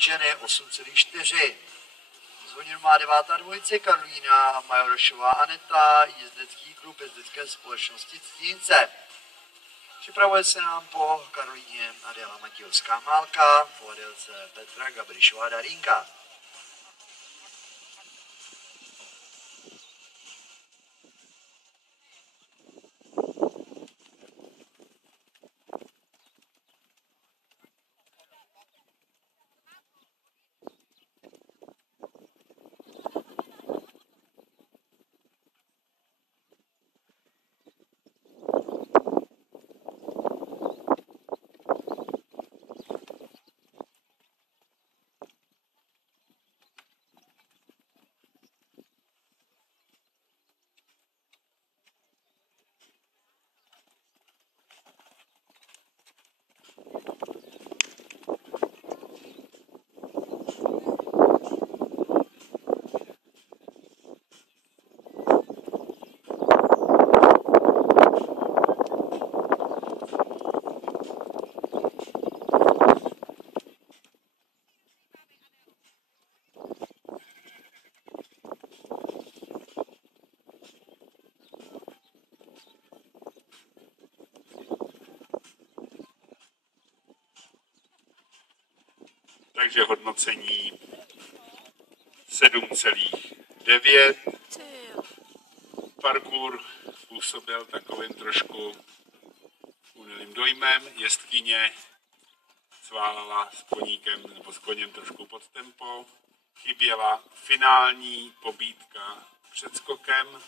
ženy 8,4. Zvonil má 9. dvojice Karolína Majorošová Aneta, jezdecký klub jezdecké společnosti Ctínce. Připravuje se nám po Karolíně Adéla Matějovská Málka, po Adélce Petra Gabrišová Darínka. Takže hodnocení 7,9. Parkour působil takovým trošku unilým dojmem. Jezdkyně sválala s koníkem nebo s koněm trošku pod tempo. Chyběla finální pobídka před skokem.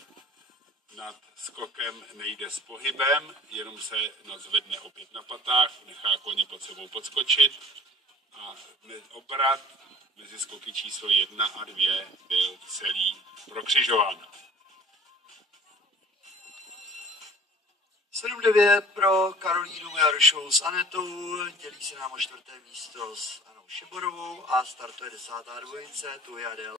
Nad skokem nejde s pohybem, jenom se nadzvedne opět na patách, nechá koně pod sebou podskočit. A obrat mezi skoky číslo 1 a 2 byl celý prokřižován. 7,9 pro Karolínu Majorušovou s Anetou, dělí se nám o 4. místo s Anou Šeborovou a startuje 10. dvojice, tu je Adéla